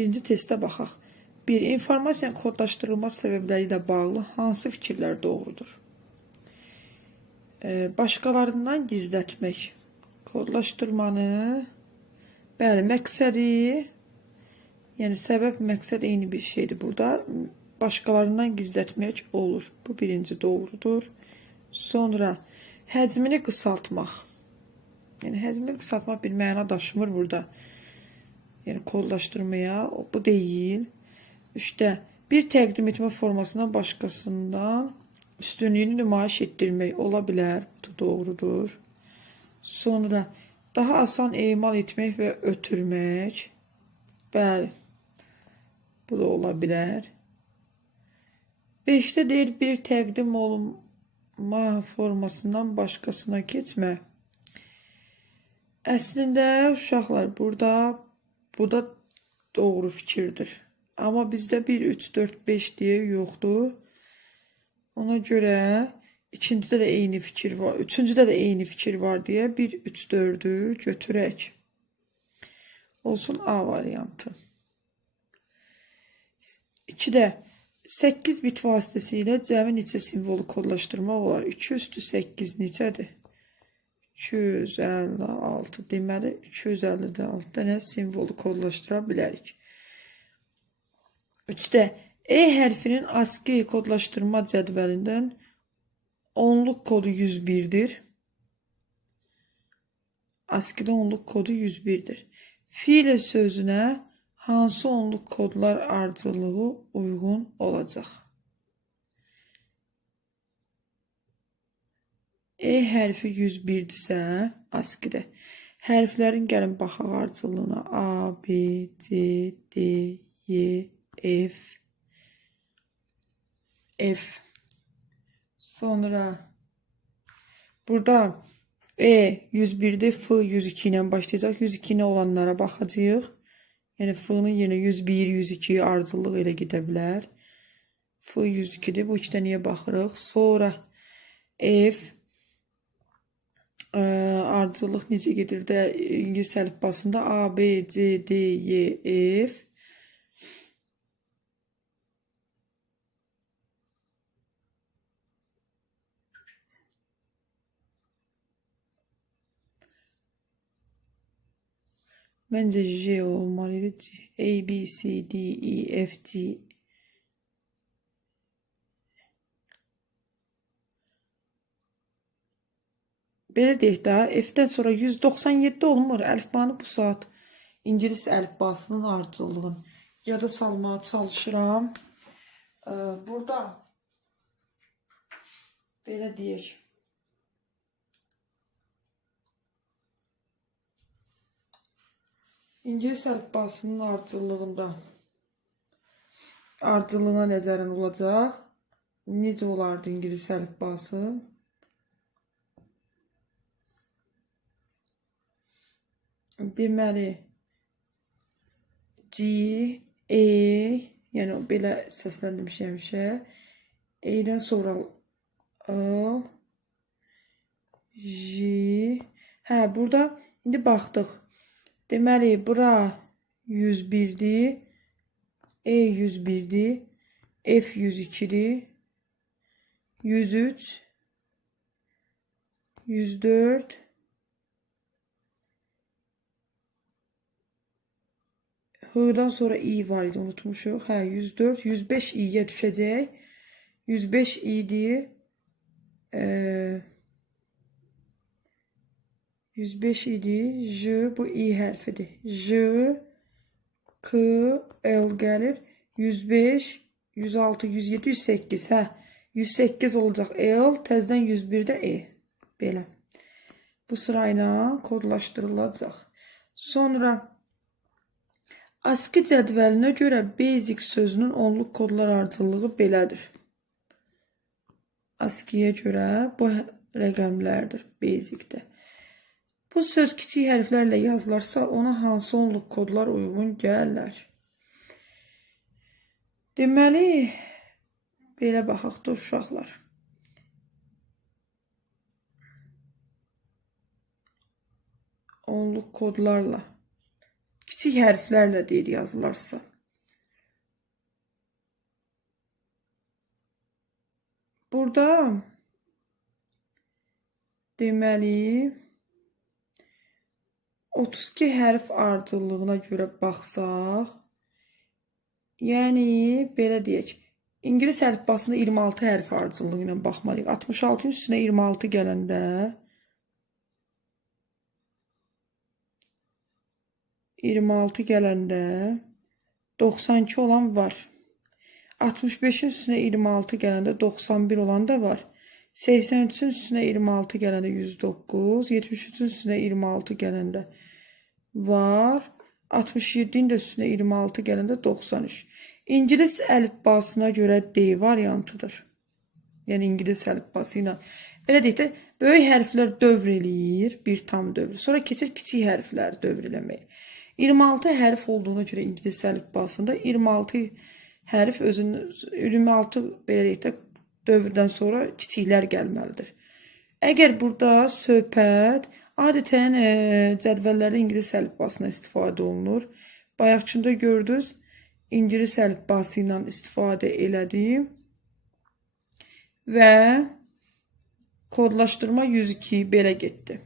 Birinci testə baxaq. 1. İnformasiyanın kodlaşdırılma səbəbləri ilə bağlı hansı fikirlər doğrudur? Başqalarından gizlətmək. Kodlaşdırmanı, bəli, məqsədi, yəni səbəb, məqsəd eyni bir şeydir burada. Başqalarından gizlətmək olur. Bu birinci doğrudur. Sonra həcmini qısaltmaq. Yəni həcmini qısaltmaq bir məna daşımır burada. Yəni kodlaşdırmaya, bu deyil. 3. Bir təqdim etmə formasından başqasından üstünlüyünü nümayiş etdirmək ola bilər. Bu da doğrudur. Sonra daha asan emal etmək və ötürmək. Bəli. Bu da ola bilər. 5-də deyir, bir təqdim olunma formasından başqasına keçmə. Əslində, uşaqlar, bu da doğru fikirdir. Amma bizdə 1, 3, 4, 5 deyə yoxdur. Ona görə ikincidə də eyni fikir var. Üçüncüdə də eyni fikir var deyə 1, 3, 4'ü götürək. Olsun A variantı. 2'də 8 bit vasitəsilə cəmi neçə simvolu kodlaşdırmaq olar? 2 üstü 8 neçədir? 256. Deməli 256 dənə simvolu kodlaşdıra bilərik. 3'də E hərfinin ASCII kodlaşdırma cədvəlindən onluq kodu 101'dir. ASCII'də onluq kodu 101'dir. Fiil sözünə hansı onluq kodlar ardıcılığı uyğun olacaq? E hərfi 101'dirsə ASCII-də. Hərflərin gəlin baxaq ardıcılığına. A, B, C, D, Y, F, F. Sonra burada E 101'dir, F 102 ilə başlayacaq. 102 ilə olanlara baxacağıq. Yəni F'nın yerinə 101, 102 ardıcıllıq ilə gedə bilər. F 102'dir. Bu iki dənəyə baxırıq. Sonra F ardıcıllıq necə gedir də İngilis əlifbasında A, B, C, D, Y, F. Məncə J olmalıydı. A, B, C, D, E, F, G. Belə deyək də, F-dən sonra 197 olmur. Əlifbanı bu saat İngilis əlifbasının ardıcıllığını yada salmağa çalışıram. Burada belə deyək. İngilis əlifbasının ardıcıllığına nəzərən olacaq. Necə olardı İngilis əlifbası? Deməli, G, E, yəni belə səsləndirmişəm həmişə. E-dən sonra L, J. Burada indi baxdıq. Deməli, bura 101'dir, E 101'dir, F 102'dir, 103, 104, H'dan sonra i var idi, unutmuşuq. 104, 105 i'yə düşəcək. 105 i'dir. 105 idi. J bu i hərfidir. J, K, L gəlir. 105, 106, 107, 108. 108 olacaq L. Təzdən 101'də E. Belə. Bu sırayla kodlaşdırılacaq. Sonra ASCII cədvəlinə görə basic sözünün onluq kodlar ardıcıllığı belədir. ASCII-yə görə bu rəqəmlərdir basicdə. Bu söz kiçik hərflərlə yazılarsa ona hansı onluq kodlar uyğun gəlirlər? Deməli, belə baxaq da uşaqlar. Onluq kodlarla kiçik hərflərlə deyir yazılarsa. Burada deməli 32 hərf ardıcıllığına görə baxsaq, yəni belə deyək, İngilis əlifbasında 26 hərf ardıcıllığı ilə baxmalıyıq. 66-ın üstünə 26 gələndə 26 gələndə 92 olan var. 65-in üstünə 26 gələndə 91 olan da var. 83-ün üstünə 26 gələndə 109, 73-ün üstünə 26 gələndə var. 67-in də üstünə 26 gələndə 93. İngilis əlifbasına görə D variantıdır. Yəni İngilis əlifbası ilə. Belə deyək də, böyük hərflər dövr eləyir, bir tam dövr. Sonra keçir kiçik hərflər dövr eləməyə. 26 hərf olduğuna görə İngilis əlifbasında 26 hərf özünün 26 belə deyək də dövrdən sonra kiçiklər gəlməlidir. Əgər burada söhbət adətən cədvəllərdə İngilis əlifbasına istifadə olunur. Bayaqçında gördünüz, İngilis əlifbası ilə istifadə elədim və kodlaşdırma 102 belə getdi.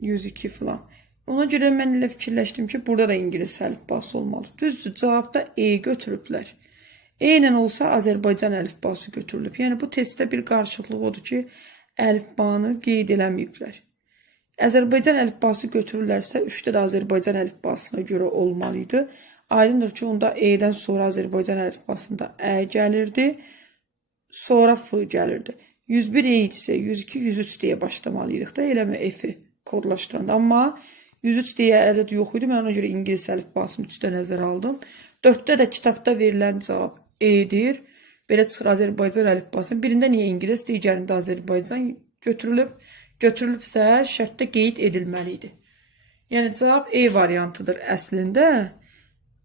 102 falan. Ona görə mən elə fikirləşdim ki, burada da İngilis əlifbası olmalı. Düzdür, cavabda E götürüblər. E ilə olsa Azərbaycan əlifbası götürülüb. Yəni bu testdə bir qarşılıqlıq odur ki, əlifbanı qeyd eləməyiblər. Azərbaycan əlifbası götürürlərsə, 3-də də Azərbaycan əlifbasına görə olmalıydı. Aydındır ki, onda E-dən sonra Azərbaycan əlifbasında Ə gəlirdi, sonra F gəlirdi. 101 E idisə 102, 103 deyə başlamalıydıq da, eləmə F-i kodlaşdıranda. Amma 103 deyə ədəd yox idi, mən ona görə İngilis əlifbasını 3-də nəzərə aldım. 4-də də kitabda verilən cavab E-dir. Belə çıxır Azərbaycan əlifbasının. Birində niyə İngilis, digərində Azərbaycan götürülüb. Götürülübsə şərtdə qeyd edilməlidir. Yəni cavab E variantıdır əslində.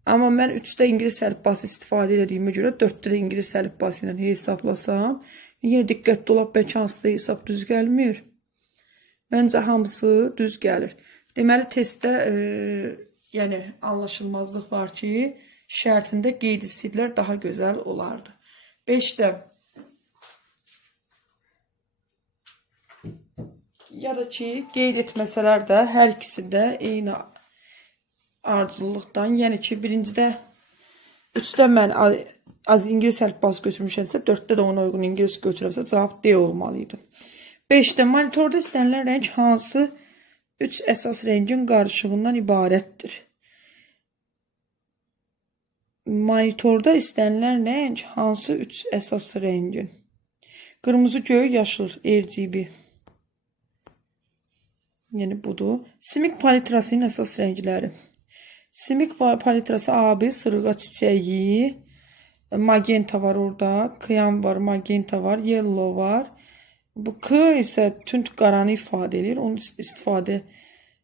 Amma mən 3-də İngilis əlifbası istifadə edildiyimə görə 4-də də İngilis əlifbası ilə hesablasam, yenə diqqətli olaq, bəlkə hansıda hesab düz gəlmir. Məncə hamısı düz gəlir. Deməli testdə yəni anlaşılmazlıq var ki, şərtində qeyd etsəydilər daha gözəl olardı. 5-də ya da ki, qeyd etməsələr də hər ikisində eyni ardıcıllıqdan, yəni ki, birincidə 3-də mən İngilis əlifbası götürmüşəmsə, 4-də də ona uyğun İngilis götürəmsə, cavab D olmalıydı. 5-də monitorda istənilən rəng hansı 3 əsas rəngin qarışığından ibarətdir? Monitorda istənilən rəng hansı 3 əsas rəngin? Qırmızı, göy, yaşıl, RGB. Yəni budur. Simik palitrasının əsas rəngləri. Simik palitrası abi, sırğa çiçəyi, magenta var orada, kıyan var, magenta var, yellow var. Bu K isə tünd qaranı ifadə edir. Onun istifadə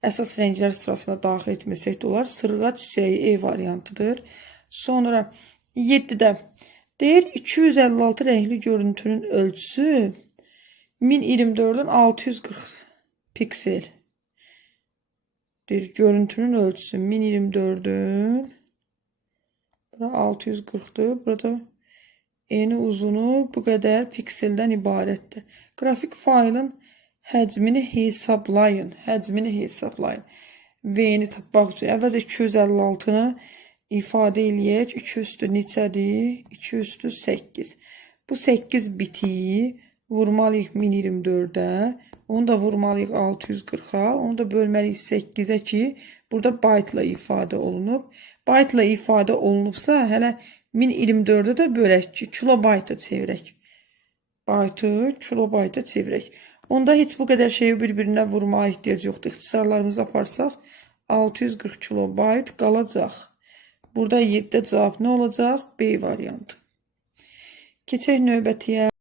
əsas rənglər sırasına daxil etməsək də olar. Sırğa çiçəyi E variantıdır. Sonra 7-də deyir 256 rəngli görüntünün ölçüsü 1024'ün 640 piksel. Deyir görüntünün ölçüsü 1024'ün 640'dır. Burada eni uzunu bu qədər pikseldən ibarətdir. Qrafik faylın həcmini hesablayın. V-ni tapmaq üçün əvvəlcə 256-nı ifadə eləyək. 2 üstü neçədir? 2 üstü 8. Bu 8 biti vurmalıyıq 1024'ə. Onu da vurmalıyıq 640'a. Onu da bölməliyik 8'ə ki, burada byte ilə ifadə olunub. Byte ilə ifadə olunubsa, hələ 1024'ə də bölək ki, kilobayta çevirək. Byte-ı kilobayta çevirək. Onda heç bu qədər şeyi bir-birinə vurmağa ehtiyac yoxdur. İxtisarlarımızı aparsaq, 640 kilobayt qalacaq. Burada 7'də cavab nə olacaq? B variantı. Keçək növbətiyə.